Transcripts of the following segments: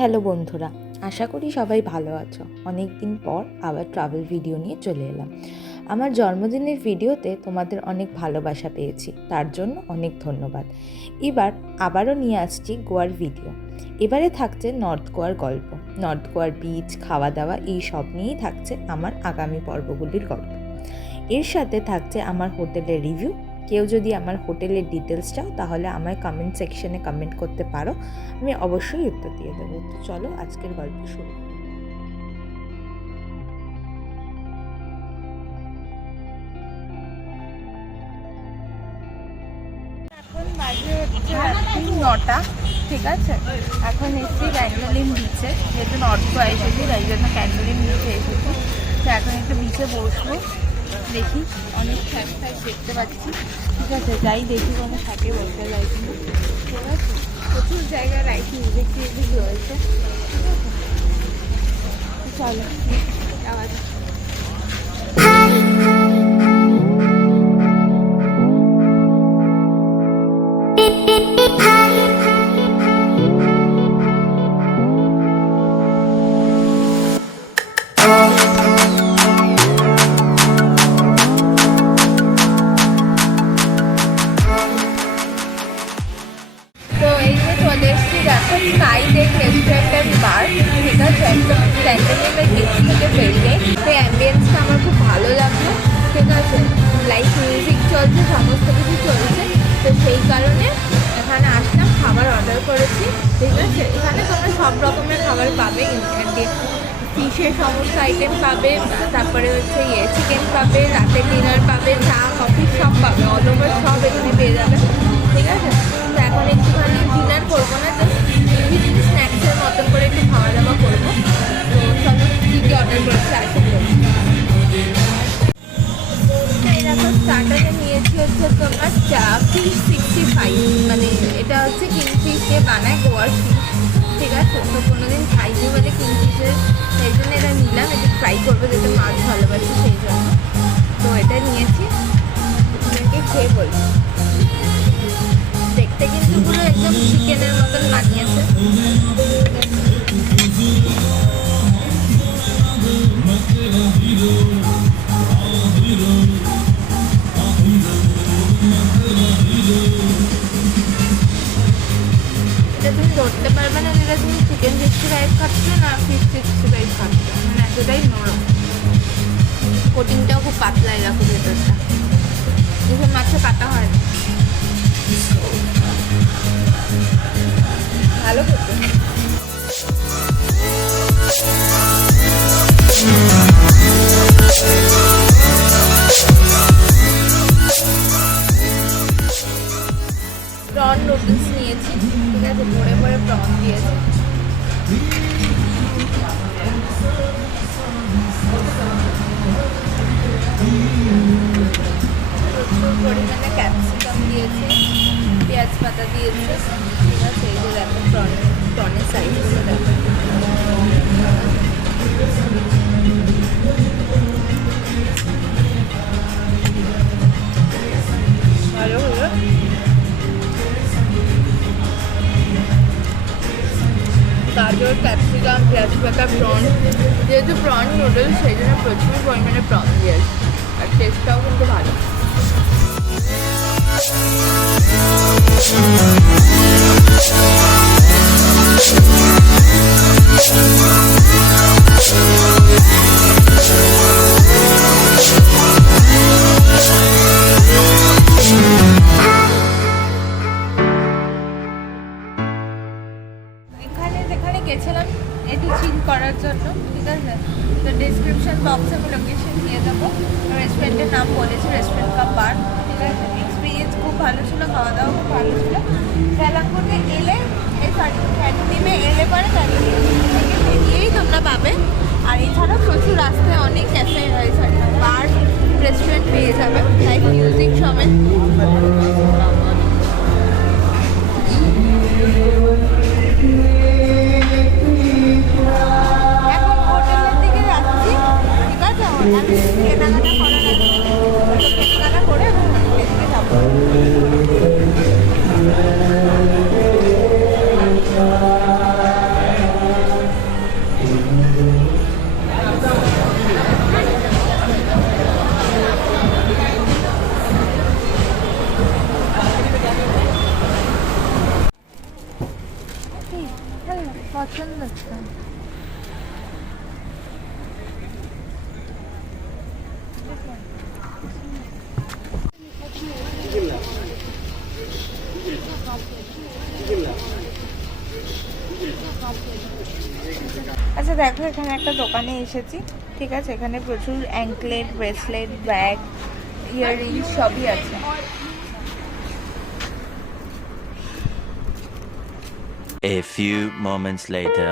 Hello বন্ধুরা, আশা করি সবাই ভালো আছো। অনেক দিন পর আবার ট্রাভেল ভিডিও নিয়ে চলে এলাম। আমার জন্মদিনের ভিডিওতে তোমাদের অনেক ভালোবাসা পেয়েছি, তার জন্য অনেক ধন্যবাদ। এবার আবারও নিয়ে আসছি গোয়ার ভিডিও। এবারে থাকছে নর্থ গোয়ার গল্প, নর্থ গোয়ার বিচ, খাওয়া দাওয়া, এই সব নিয়েই থাকছে আমার আগামী পর্বগুলির গল্প। এর সাথে থাকছে আমার হোটেলের রিভিউ। কেউ যদি আমার হোটেলের ডিটেলস চাও তাহলে আমায় কমেন্ট সেকশনে কমেন্ট করতে পারো, আমি অবশ্যই উত্তর দিয়ে দেবো। তো চলো আজকের গল্প শুরু। এখন বাজে হচ্ছে রাত্রি 9টা, ঠিক আছে। এখন এসেছি ক্যান্ডোলিম বিচে, যেহেতু নর্থ গোয়া এসেছি তাই জন্য ক্যান্ডোলিম বিচে এসেছি। তো এখন একটু বিচে বসবো, দেখি অনেক ফ্যাক দেখতে পাচ্ছি, ঠিক আছে। যাই দেখি কোনো থাকে বলতে লাইটিং, ঠিক আছে। প্রচুর জায়গায় লাইটিং ইলেকট্রিক রয়েছে, ঠিক আছে। চলো আবার স্কাইডেক রেস্টুরেন্টের বার, ঠিক আছে। একদম ক্যান্ডোলিমের বিচ থেকে বেরিয়ে সেই অ্যাম্বিয়েন্সটা আমার খুব ভালো লাগলো, ঠিক আছে। লাইভ মিউজিক চলছে, সমস্ত কিছু চলছে, তো সেই কারণে এখানে আসলাম। খাবার অর্ডার করেছি, ঠিক আছে। এখানে তোমরা সব রকমের খাবার পাবে, ফিশের সমস্ত আইটেম পাবে, তারপরে হচ্ছে চিকেন পাবে, রাতের ডিনার পাবে, চা কফি সব পাবে, অল ওভার সব এখানে পেয়ে যাবে, ঠিক আছে। তো এখন একটুখানি ডিনার করবো না, জাস্ট ইভিনিং স্ন্যাক্সের মতন করে একটু খাওয়া দাওয়া করবো। তো চলো কী কী অর্ডার করেছি আসে করবো। এরকম স্টার্টারে নিয়েছি হচ্ছে তোমার ফিশ 65, মানে এটা হচ্ছে কিংফিশ দিয়ে বানায়, গোয়ার ফিশ, ঠিক আছে। তো কোনোদিন খাইনি বলে কিংফিশের, সেই জন্য এটা নিলাম, এটা ট্রাই করবো, যেটা মাছ ভালোবাসি সেই জন্য। তো এটা নিয়েছি, এটাকে খেয়ে বলছি। দেখতে কিন্তু পুরো একদম চিকেনের মতন বানিয়েছে, এটা তুমি ধরতে পারবে না যেটা তুমি চিকেন 65 খাচ্ছ না ফিশ 65 খাচ্ছ, মানে এতটাই নরম। কোটিংটাও খুব পাতলা, এরকম ভেতরটা, যেসব মাছে কাটা হয় না, ভালো করতে। প্রন নুডলস নিয়েছি, ঠিক আছে। ভরে ভরে প্রন দিয়েছে, প্রচুর পরিমাণে ক্যাপসিকাম দিয়েছে, পেঁয়াজ পাতা দিয়েছে, ঠিক আছে। এই যে দেখো প্রনের সাইজগুলো দেখো, ভালো হলো। গাজর, ক্যাপসিকাম, পেঁয়াজ পাতা, প্রন, যেহেতু প্রন নুডলস সেই জন্য প্রচুর পরিমাণে প্রন দিয়েছে, আর টেস্টটাও কিন্তু ভালো। যেখানে গেছিলাম একটু চিল করার জন্য, ঠিক আছে। তো ডিসক্রিপশন বক্সে আমি লোকেশন দিয়ে দেবো। রেস্টুরেন্টের নাম বলেছি, রেস্টুরেন্ট কাম বার, ঠিক আছে। এক্সপিরিয়েন্স খুব ভালো ছিল, খাওয়া দাওয়া খুব ভালো ছিল। বেলাঙ্গুনে এলে, ক্যান্ডোলিমে এলে পরে ক্যান্ডোলিম থেকে বেরিয়েই তোমরা পাবে। আর এছাড়াও প্রচুর রাস্তায় অনেক ক্যাফে রয়েছে, বার, রেস্টুরেন্ট পেয়ে যাবে, লাইভ মিউজিক সমেত। এখন হোটেলের দিকে যাচ্ছি, ঠিক আছে। কেনাকাটা করার আছে, কেনাকাটা করে হোটেলের দিকে যাবো। আচ্ছা আচ্ছা দেখো এখানে একটা দোকানে এসেছি, ঠিক আছে? এখানে প্রচুর অ্যাঙ্কলেট, ব্রেসলেট, ব্যাগ, ইয়াররিংস সবই আছে। A few moments later.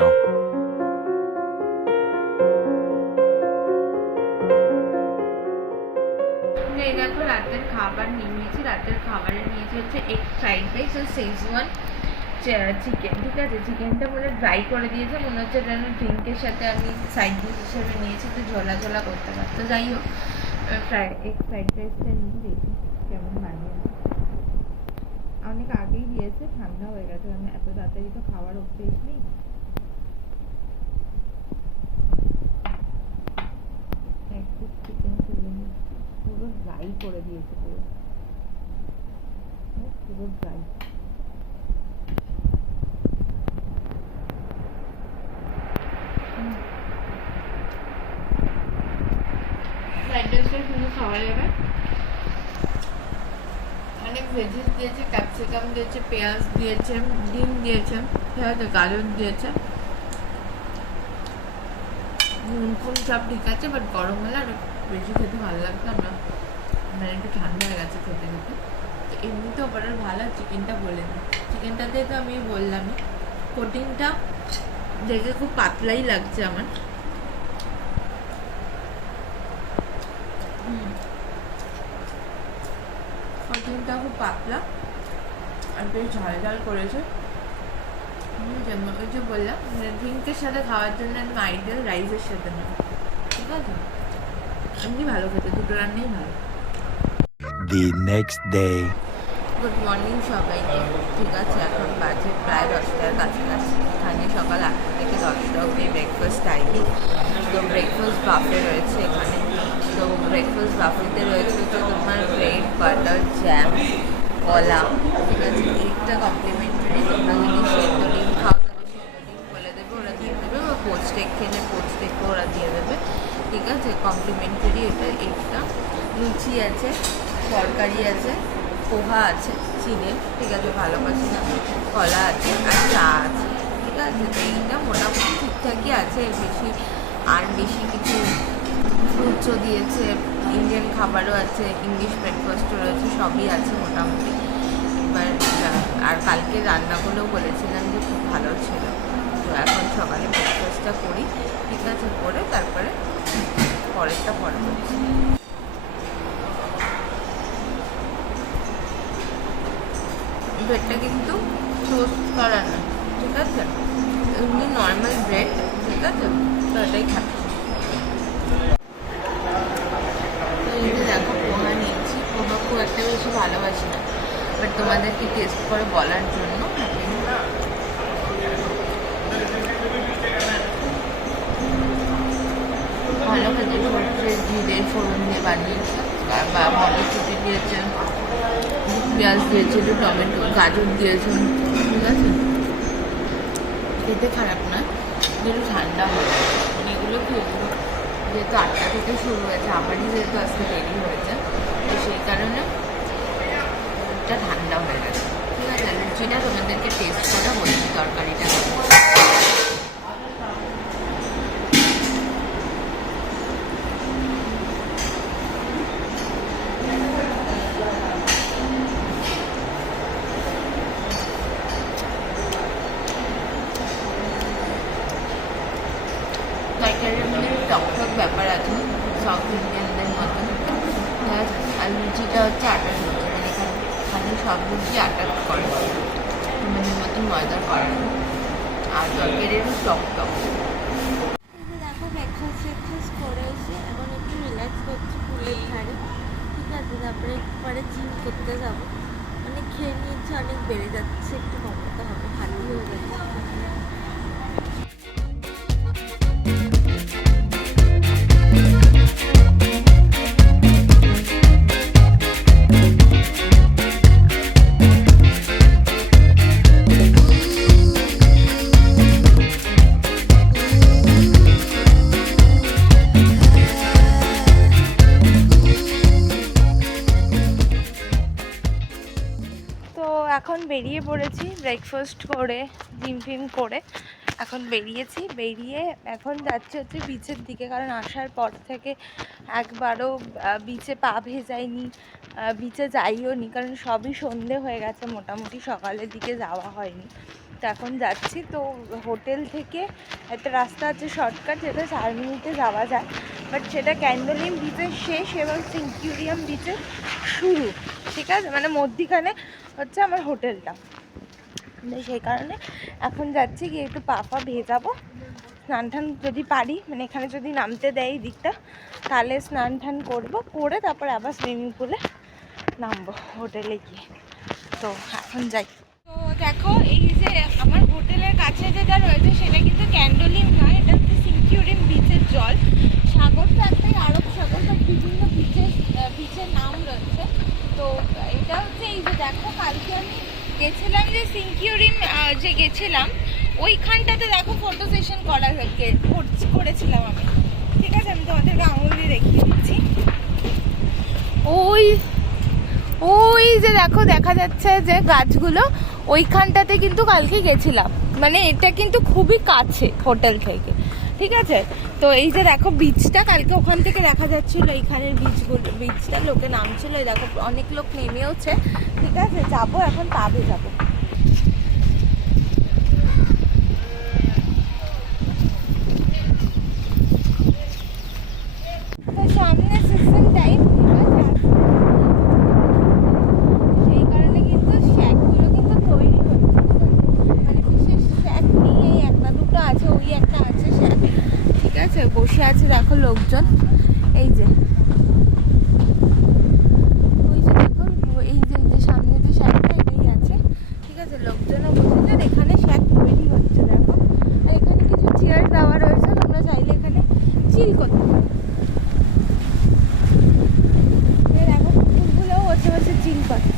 এই দেখো রাতের খাবার নিয়েছি, রাতের খাবারে নিয়েছি হচ্ছে এগ ফ্রাইড রাইস আর শেজওয়ান চিকেন, ঠিক আছে? চিকেনটা মনে ড্রাই করে দিয়েছে, মনে হচ্ছে যেন ড্রিঙ্কের সাথে আমি সাইড ডিশ হিসেবে নিয়েছি, তো ঝোলা ঝোলা করতে পারতো। যাই হোক, এগ ফ্রাইড রাইসটা নিয়ে দেখি কেমন বানিয়ে। অনেক আগেই দিয়েছে, ঠান্ডা হয়ে গেছে, কারণ এত তাড়াতাড়ি তো খাওয়ার অভ্যেস নেই। চিকেন পুরো ড্রাই করে দিয়েছে, পুরো পুরো ড্রাই। ফ্রাইড রাইসটা শুধু খাওয়া যাবে। অনেক ভেজিস দিয়েছে, ক্যাপসিকাম দিয়েছে, পেঁয়াজ দিয়েছে, ডিম দিয়েছে, ঠিক আছে, গাজর দিয়েছে, নুন ফুন সব ঠিক আছে। বাট গরম হলে আর বেশি খেতে ভালো লাগতো, আমরা মানে একটু ঠান্ডা হয়ে গেছে খেতে খেতে। তো এমনিতে ওপরের ভালো, চিকেনটা বলে দিই। চিকেনটাতে তো আমি বললামই, কোটিংটা দেখে খুব পাতলাই লাগছে আমার। কোটিংটা খুব পাতলা আর বেশ ঝাল ঝাল করেছে। যেমন ওই যে বললাম, ড্রিঙ্কের সাথে খাওয়ার জন্য আমি আইডিয়াল, রাইসের সাথে না, ঠিক আছে? এমনি ভালো খেতে, দুটো রান্নাই ভালো। The next day. Good morning সবাইকে, ঠিক আছে? এখন বাজে প্রায় 10টার কাছাকাছি। এখানে সকাল 8টা থেকে 10টা অবধি ব্রেকফাস্ট টাইমিং। তো ব্রেকফাস্ট বাফে রয়েছে এখানে। তো ব্রেকফাস্ট বাফেতে রয়েছে তো তোমার ব্রেড, বাটার, জ্যাম, কলা, ঠিক আছে? একটা কমপ্লিমেন্টারি। তোমরা যদি সেদ্ধ ডিম খাও তাহলে সেদ্ধ ডিম বলে দেবে, ওরা দিয়ে দেবে। বা পোস্ট এগ খেলে পোস্ট এগও ওরা দিয়ে দেবে, ঠিক আছে? কমপ্লিমেন্টারি এটা একটা। লুচি আছে, তরকারি আছে, পোহা আছে চিনের, ঠিক আছে? ভালোবাসি না। কলা আছে আর চা আছে, ঠিক আছে? তো এইটা মোটামুটি ঠিকঠাকই আছে, বেশি আর বেশি কিছু। ফ্রুটসও দিয়েছে, ইন্ডিয়ান খাবারও আছে, ইংলিশ ব্রেকফাস্টও রয়েছে, সবই আছে মোটামুটি। এবার আর কালকে রান্নাগুলোও বলেছিলাম যে খুব ভালো ছিল। তো এখন সকালে ব্রেকফাস্টটা করি, ঠিক আছে? করে তারপরে পরেরটা পরে করছি। ব্রেডটা কিন্তু টোস্ট করা না, ঠিক আছে? এমনি নর্মাল ব্রেড, ঠিক আছে? তো এটাই খাচ্ছি। তো এই যে দেখো পোহা নিয়েছি। পোহা খুব একটা বেশি ভালোবাসি না, বাট তোমাদেরকে টেস্ট করে বলার জন্য। ভালো খেতে, সরষে জিরে ফোড়ন দিয়ে বানিয়েছে, বা মটরশুঁটি দিয়েছে, পেঁয়াজ দিয়েছে, একটু টমেটো, গাজর দিয়েছে, ঠিক আছে? খেতে খারাপ নয়, একটু ঠান্ডা হয়ে গেছে। মানে এগুলো খেয়ে যেহেতু 8টা থেকে শুরু হয়েছে, আমারই যেহেতু আজকে দেরি হয়েছে, তো সেই কারণে এটা ঠান্ডা হয়ে গেছে, ঠিক আছে? লুচিটা তোমাদেরকে টেস্ট করে বলছি তরকারিটা। তরকারির মধ্যে টক টক ব্যাপার আছে, সাউথ ইন্ডিয়ানদের মতন, ঠিক আছে? আর লুচিটা হচ্ছে আটার লুচি, মানে এখানে সব লুচি আটার করে, আমাদের মতন ময়দার করে না। আর তরকারিরও টক টক। দেখো ব্রেকফাস্ট করে এসে এখন একটু রিল্যাক্স করছি পুলের ধারে, ঠিক আছে? তারপরে পরে জিম করতে যাবো। মানে খেয়ে নিয়েছি, অনেক বেড়ে যাচ্ছে, একটু কমাতে হবে, হাঁটি হয়ে যাচ্ছে। তো এখন বেরিয়ে পড়েছি ব্রেকফাস্ট করে, জিম ফিম করে এখন বেরিয়ে এখন যাচ্ছি হচ্ছে বিচের দিকে, কারণ আসার পর থেকে একবারও বিচে পা ভেজাইনি, বিচে যাইও নি, কারণ সবই সন্ধে হয়ে গেছে, মোটামুটি সকালের দিকে যাওয়া হয়নি। তো এখন যাচ্ছি। তো হোটেল থেকে একটা রাস্তা আছে শর্টকাট, যেটা 4 মিনিটে যাওয়া যায়, বাট সেটা ক্যান্ডোলিম বিচের শেষ এবং সেঞ্চুরিয়াম বিচের শুরু, ঠিক আছে, মানে মধ্যিখানে হচ্ছে আমার হোটেলটা। সেই কারণে এখন যাচ্ছি, গিয়ে একটু পা ভেজাবো, স্নান টান যদি পারি, মানে এখানে যদি নামতে দেয় এই দিকটা, তাহলে স্নান টান করবো, করে তারপরে আবার সুইমিং পুলে নামবো হোটেলে গিয়ে। তো এখন যাই। তো দেখো, এই যে আমার হোটেলের কাছে যেটা রয়েছে সেটা কিন্তু ক্যান্ডোলিম নয়, এটা হচ্ছে সেঞ্চুরিয়াম বিচের জল। সাগর তো একটাই, আরব সাগর, বাট বিভিন্ন বিচের নাম রয়েছে। তো এটা হচ্ছে, এই যে দেখো, কালকে আমি গেছিলাম যে সেঞ্চুরিয়াম যে গেছিলাম ওইখানটাতে দেখো ফটো সেশন করেছিলাম আমি, ঠিক আছে, আমি তোমাদেরকে আঙুল দিয়ে দেখিয়ে দিচ্ছি। ওই যে দেখো, দেখা যাচ্ছে যে গাছগুলো, ওইখানটাতে কিন্তু কালকে গেছিলাম, মানে এটা কিন্তু খুবই কাছে হোটেল থেকে, ঠিক আছে। তো এই যে দেখো বিচটা, কালকে ওখান থেকে দেখা যাচ্ছিল এইখানের বিচটা, লোকে নামছিল, দেখো অনেক লোক নেমেওছে, ঠিক আছে। যাবো এখন, পাবে যাবো। তো সামনে সিজন টাইম, সেই কারণে কিন্তু শ্যাকগুলো কিন্তু তৈরি হচ্ছে, মানে বিশেষ শ্যাক নেই, এই একটা দুটো আছে, ওই একটা আছে শ্যাক, ঠিক আছে। বসে আছে দেখো লোকজন, এই যে ওই যে দেখো, এই যে সামনে যে শ্যাকটা এটাই আছে, ঠিক আছে। লোকজনও বসেছে, এখানে শ্যাক তৈরি হচ্ছে দেখো, আর এখানে কিছু চেয়ার দেওয়া রয়েছে, তোমরা চাইলে এখানে চিল করতে পারো। দেখো কুকুরগুলোও বসে বসে চিল করছে।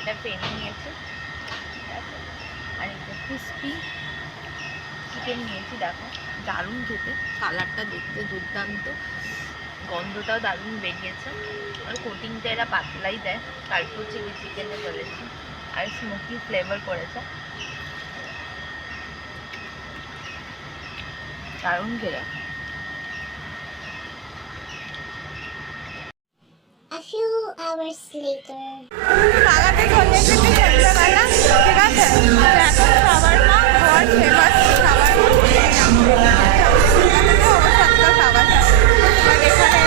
এটা পেনে নিয়েছি, ঠিক আছে। আর একটা ক্রিস্পি চিকেন নিয়েছি, দেখো দারুণ খেতে, কালারটা দেখতে দুর্দান্ত, গন্ধটাও দারুণ বেরিয়েছে, আর কোটিংটা এরা পাতলাই দেয়, তারপর চিলি চিকেনে বলেছি, আর স্মোকি ফ্লেভার করেছে, দারুণ খেয়ে। A few hours later. বাগাতে চলে এসেছি সন্ধ্যাবেলা, ঠিক আছে। এখন শাওয়ারমা, গোয়ার ফেমাস শাওয়ারমা, অবসত্তা শাওয়ারমা, বাট এখানে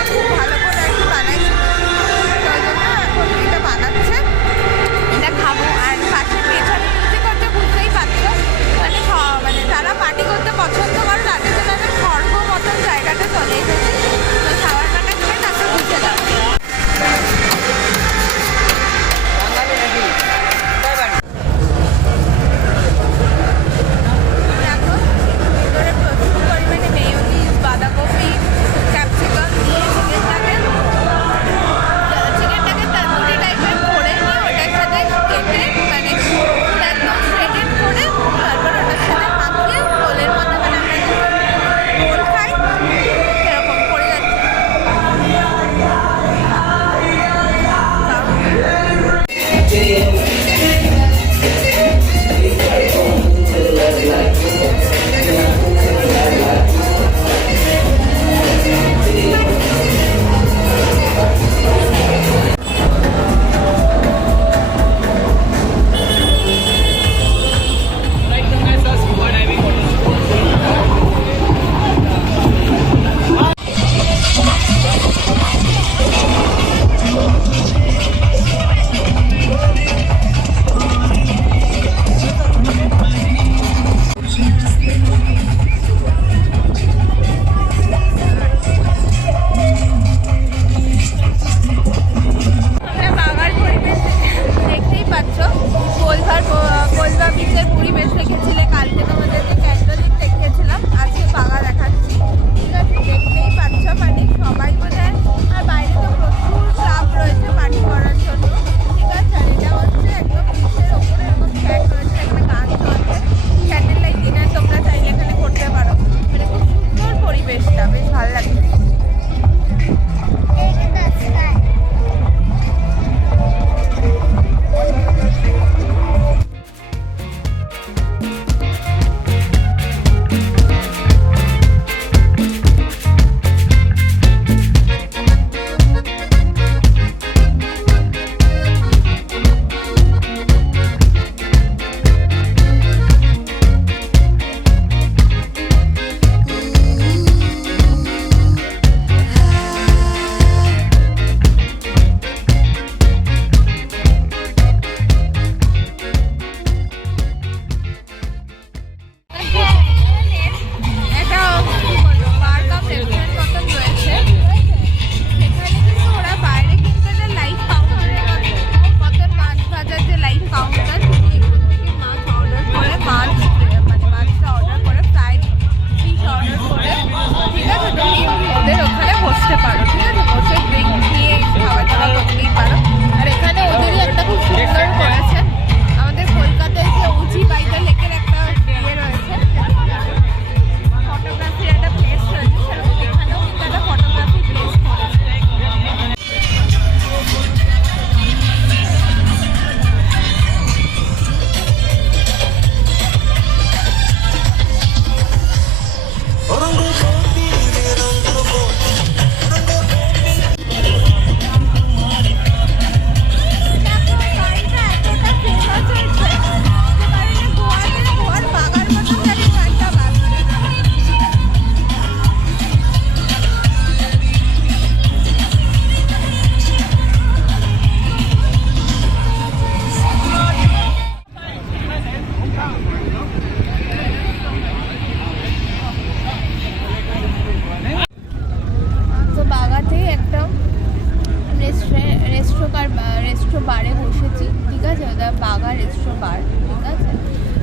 আছে, ওটা বাগা রেস্টুরেন্ট বার, ঠিক আছে,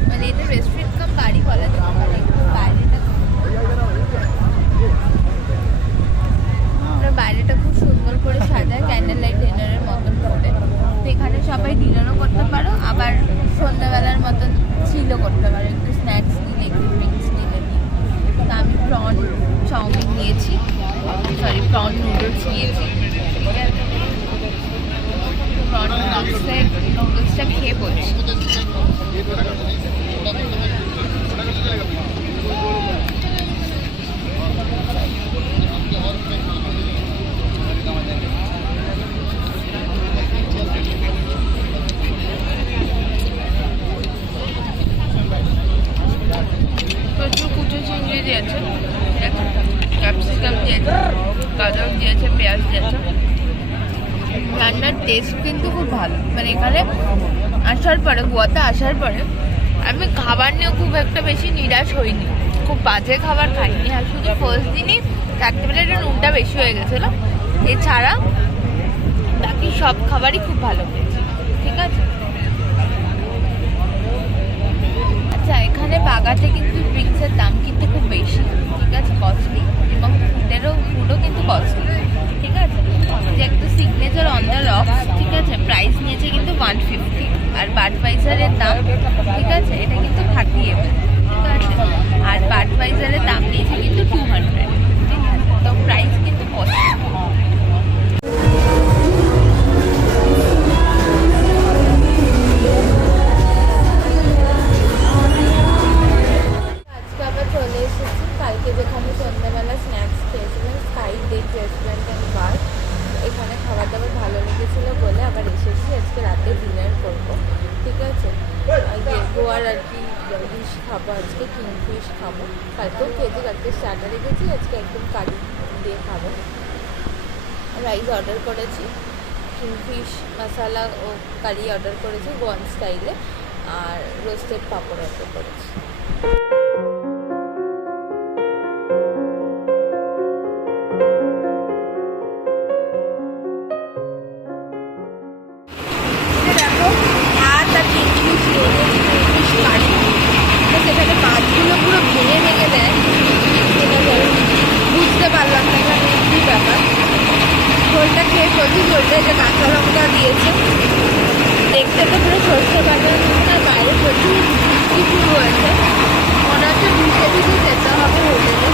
মানে এটা রেস্টুরেন্ট কাম বাড়ি বলা যেতে পারে। বাইরেটা বাইরেটা খুব সুন্দর করে সাজায় ক্যান্ডেল লাইট ডিনারের মতন করে। তো এখানে সবাই ডিনারও করতে পারো, আবার সন্ধ্যাবেলার মতন চিলও করতে পারো, একটু স্ন্যাক্স নিলে একটু ড্রিঙ্কস নিলে। তো আমি প্রন চাউমিন নিয়েছি, সরি প্রন নুডলস নিয়েছি, ঠিক আছে। প্রন নুডলসটা খেয়ে বলছি। প্রচুর কুচো চিংড়ি দিয়েছে, ক্যাপসিকাম দিয়েছে, গাজর দিয়েছে, পেঁয়াজ দিয়েছে। রান্নার টেস্ট কিন্তু খুব ভালো, মানে এখানে আসার পরে, গোয়াতে আসার পরে আমি খাবার নিয়েও খুব একটা বেশি নিরাশ হইনি, খুব বাজে খাবার খাইনি। আর শুধু ফার্স্ট দিনই রাত্রিবেলাটা নুনটা বেশি হয়ে গেছিলো, এছাড়া বাকি সব খাবারই খুব ভালো পেয়েছি, ঠিক আছে। আচ্ছা, এখানে বাগাতে কিন্তু ড্রিঙ্কসের দাম কিন্তু খুব বেশি, ঠিক আছে, কস্টলি, এবং ফুডও কিন্তু কস্টলি, ঠিক আছে। যে একটা সিগনেচার অন দ্য রক্স, ঠিক আছে, প্রাইস নিয়েছে কিন্তু 150, আর বাডওয়াইজারের দাম, ঠিক আছে, এটা কিন্তু 30 ml, ঠিক আছে, আর বাডওয়াইজারের দাম নিয়েছে কিন্তু 200, ঠিক আছে। তো প্রাইস কিন্তু কস্টলি। চলে এসেছি কালকে যেখানে সন্ধ্যাবেলা স্ন্যাক্স খেয়েছিলাম, sky deck restaurant and bar. এখানে খাবার দাবার ভালো লেগেছিলো বলে আবার এসেছি। আজকে রাতে ডিনার করবো, ঠিক আছে। গোয়ার আর কি ফিশ খাবো, আজকে কিংফিশ খাবো। কালকেও খেয়েছি, কালকে স্টার্টারে গেছি, আজকে একদম কারি দিয়ে খাবো। রাইস অর্ডার করেছি, কিংফিশ মশালা ও কারি অর্ডার করেছি গোয়ান স্টাইলে, আর রোস্টেড পাঁপড় অর্ডার করেছি। সেখানে মাছগুলো পুরো ভেঙে ভেঙে দেয়, বুঝতে পারলাম না এখানে কী ব্যাপার। ঝোলটা খেয়ে প্রচুর ঝোলটা, এটা কাঁচা লঙ্কা দিয়েছে, দেখতে তো পুরো সর্ষে বাজার, আর বাইরে প্রচুর কিছু হয়েছে, মনে হচ্ছে ভিজে ভিজে যেতে হবে হোটেলে।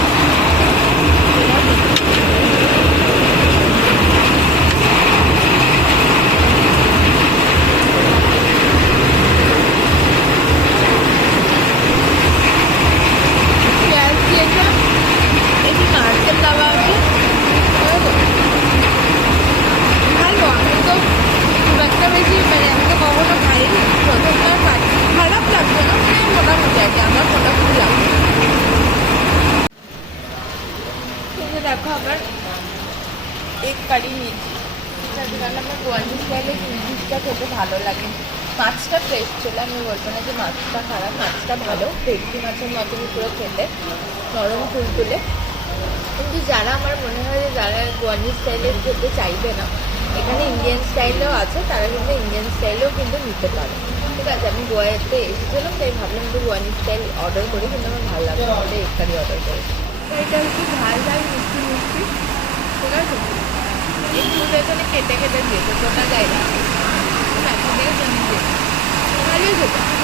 একটু নারকেল দেওয়া আছে, ভালো। আমি তো খুব একটা বেশি, মানে আমি তো কখনো খাইনি, প্রথমবার খাচ্ছি, খারাপ লাগছে না, মোটামুটি আছে, আমার মোটামুটি লাগছে। কিন্তু দেখো আবার এক কারি নিয়েছি, কারণ আমার গোয়ালি স্টাইলে কিংফিশটা খেতে ভালো লাগে। মাছটা ফ্রেশ ছিল, আমি বলবো না যে মাছটা খারাপ, মাছটা ভালো, ভেটকি মাছের মতনই পুরো খেতে, নরম তুলতুলে। কিন্তু যারা আমার মনে হয় যে যারা গোয়ালি স্টাইলের খেতে চাইবে না, এখানে ইন্ডিয়ান স্টাইলেও আছে, তারা কিন্তু ইন্ডিয়ান স্টাইলেও কিন্তু নিতে পারে, ঠিক আছে। আমি গোয়াতে এসেছিলাম, তাই ভাবলাম যে গোয়ালি স্টাইল অর্ডার করি, কিন্তু আমার ভালো লাগবে বলে এক কারি অর্ডার করেছি। এটা একটু ঝাল ঝাল মিষ্টি মিষ্টি, ঠিক আছে। একটু এখানে কেটে কেটে দিয়েছে, গোটা যায় না, এখন থেকে ভালোই খেতে।